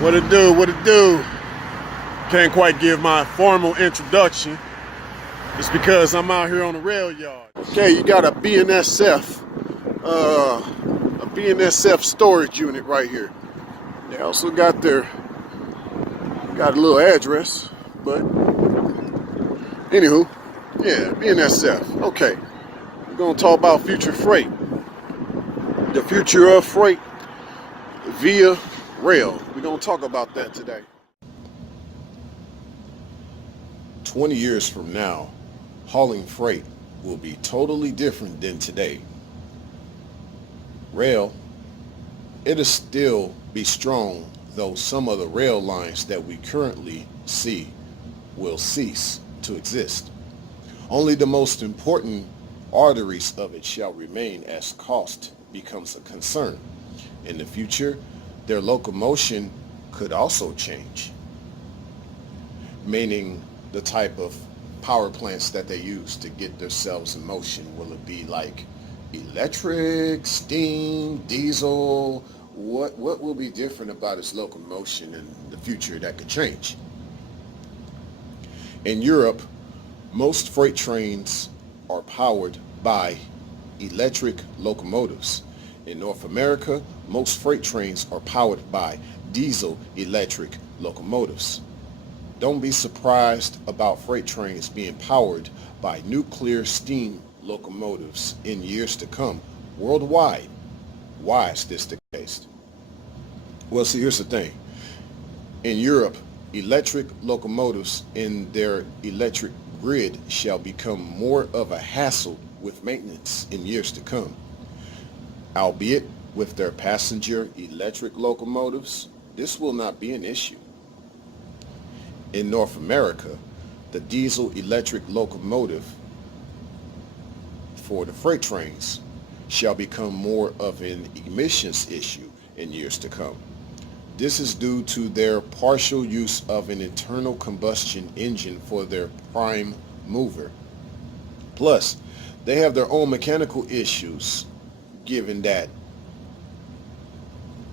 What it do? What it do? Can't quite give my formal introduction. It's because I'm out here on the rail yard. Okay, you got a BNSF storage unit right here. They also got a little address, but anywho, yeah, BNSF. Okay, we're gonna talk about future freight, the future of freight via rail. We're gonna talk about that today. 20 years from now, hauling freight will be totally different than today. Rail, it'll still be strong, though some of the rail lines that we currently see will cease to exist. Only the most important arteries of it shall remain as cost becomes a concern. In the future, their locomotion could also change, meaning the type of power plants that they use to get themselves in motion. Will it be like electric, steam, diesel? What will be different about its locomotion in the future that could change? In Europe, most freight trains are powered by electric locomotives. In North America, most freight trains are powered by diesel electric locomotives. Don't be surprised about freight trains being powered by nuclear steam locomotives in years to come worldwide. Why is this the case? Well, see, here's the thing. In Europe, electric locomotives in their electric grid shall become more of a hassle with maintenance in years to come. Albeit with their passenger electric locomotives, this will not be an issue. In North America, the diesel electric locomotive for the freight trains shall become more of an emissions issue in years to come. This is due to their partial use of an internal combustion engine for their prime mover. Plus, they have their own mechanical issues, given that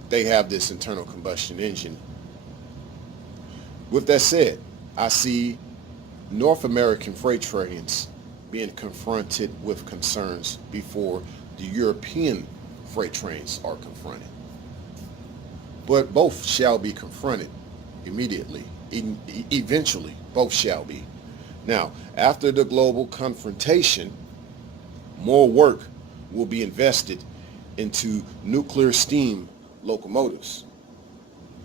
they have this internal combustion engine. With that said, I see North American freight trains being confronted with concerns before the European freight trains are confronted. But both shall be confronted immediately. Eventually, both shall be. Now, after the global confrontation, more work will be invested into nuclear steam locomotives.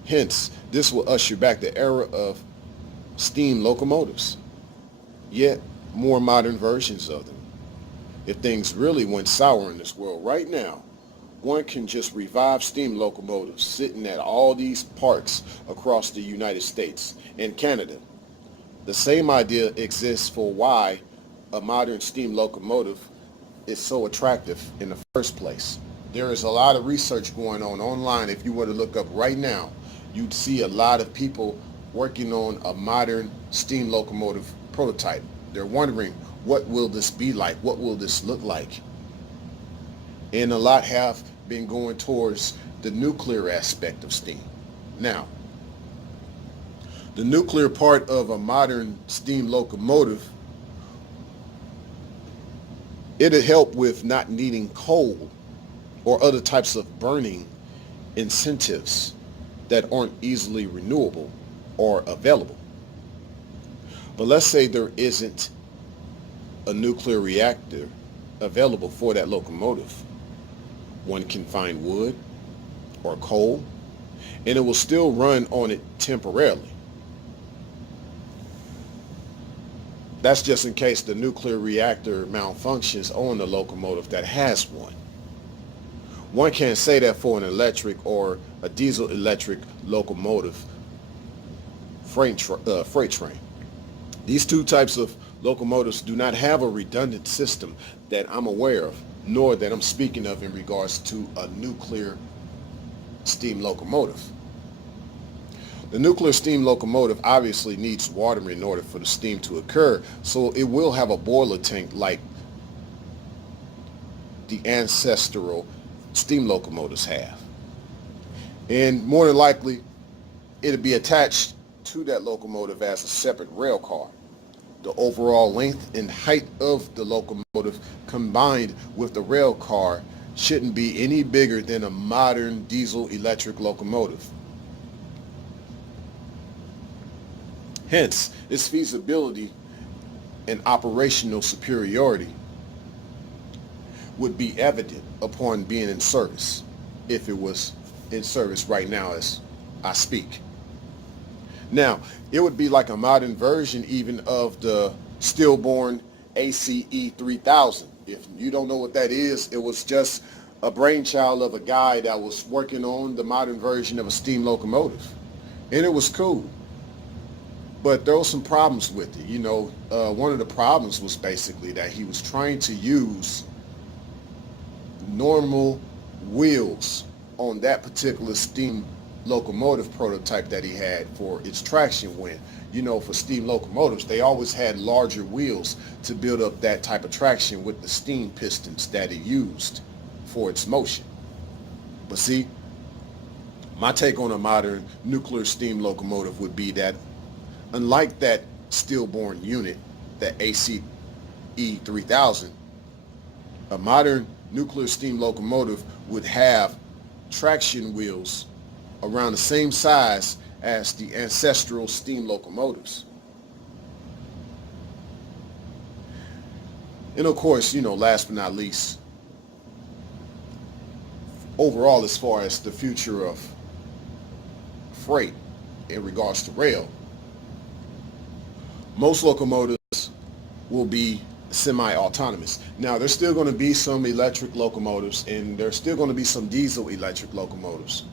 Hence, this will usher back the era of steam locomotives, yet more modern versions of them. If things really went sour in this world right now, one can just revive steam locomotives sitting at all these parks across the United States and Canada. The same idea exists for why a modern steam locomotive is so attractive in the first place. There is a lot of research going on online. If you were to look up right now, you'd see a lot of people working on a modern steam locomotive prototype. They're wondering, what will this be like? What will this look like? And a lot have been going towards the nuclear aspect of steam. Now, the nuclear part of a modern steam locomotive, it'll help with not needing coal or other types of burning incentives that aren't easily renewable or available. But let's say there isn't a nuclear reactor available for that locomotive. One can find wood or coal, and it will still run on it temporarily. That's just in case the nuclear reactor malfunctions on the locomotive that has one. One can't say that for an electric or a diesel electric locomotive freight train. These two types of locomotives do not have a redundant system that I'm aware of, nor that I'm speaking of in regards to a nuclear steam locomotive. The nuclear steam locomotive obviously needs water in order for the steam to occur, so it will have a boiler tank like the ancestral steam locomotives have. And more than likely, It'll be attached to that locomotive as a separate rail car. The overall length and height of the locomotive combined with the rail car shouldn't be any bigger than a modern diesel electric locomotive. Hence, its feasibility and operational superiority would be evident upon being in service, if it was in service right now as I speak. Now, it would be like a modern version even of the stillborn ACE 3000. If you don't know what that is, it was just a brainchild of a guy that was working on the modern version of a steam locomotive. And it was cool. But there were some problems with it. One of the problems was basically that he was trying to use normal wheels on that particular steam locomotive prototype that he had for its traction when, for steam locomotives, they always had larger wheels to build up that type of traction with the steam pistons that it used for its motion. But see, my take on a modern nuclear steam locomotive would be that unlike that stillborn unit, that ACE 3000, a modern nuclear steam locomotive would have traction wheels around the same size as the ancestral steam locomotives. And of course, last but not least, overall, as far as the future of freight in regards to rail, most locomotives will be semi-autonomous. Now, there's still going to be some electric locomotives, and there's still going to be some diesel electric locomotives,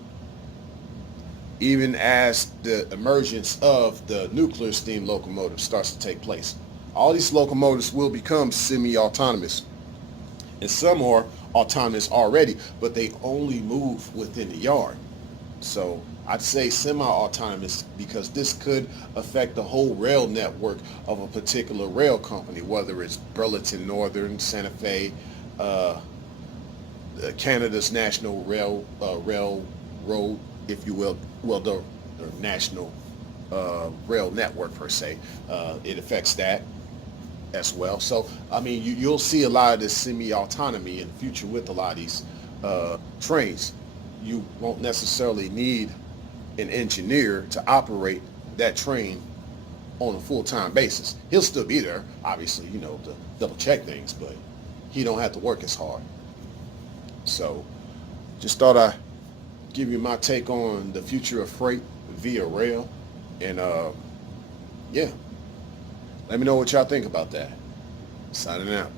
even as the emergence of the nuclear steam locomotive starts to take place. All these locomotives will become semi-autonomous, and some are autonomous already, but they only move within the yard. So I'd say semi-autonomous because this could affect the whole rail network of a particular rail company, whether it's Burlington Northern, Santa Fe, Canada's National Railroad, if you will, the national rail network per se. It affects that as well. So, you'll see a lot of this semi-autonomy in the future with a lot of these trains. You won't necessarily need an engineer to operate that train on a full-time basis. He'll still be there, obviously, to double check things, but he don't have to work as hard. So just thought I'd give you my take on the future of freight via rail. And yeah, let me know what y'all think about that. Signing out.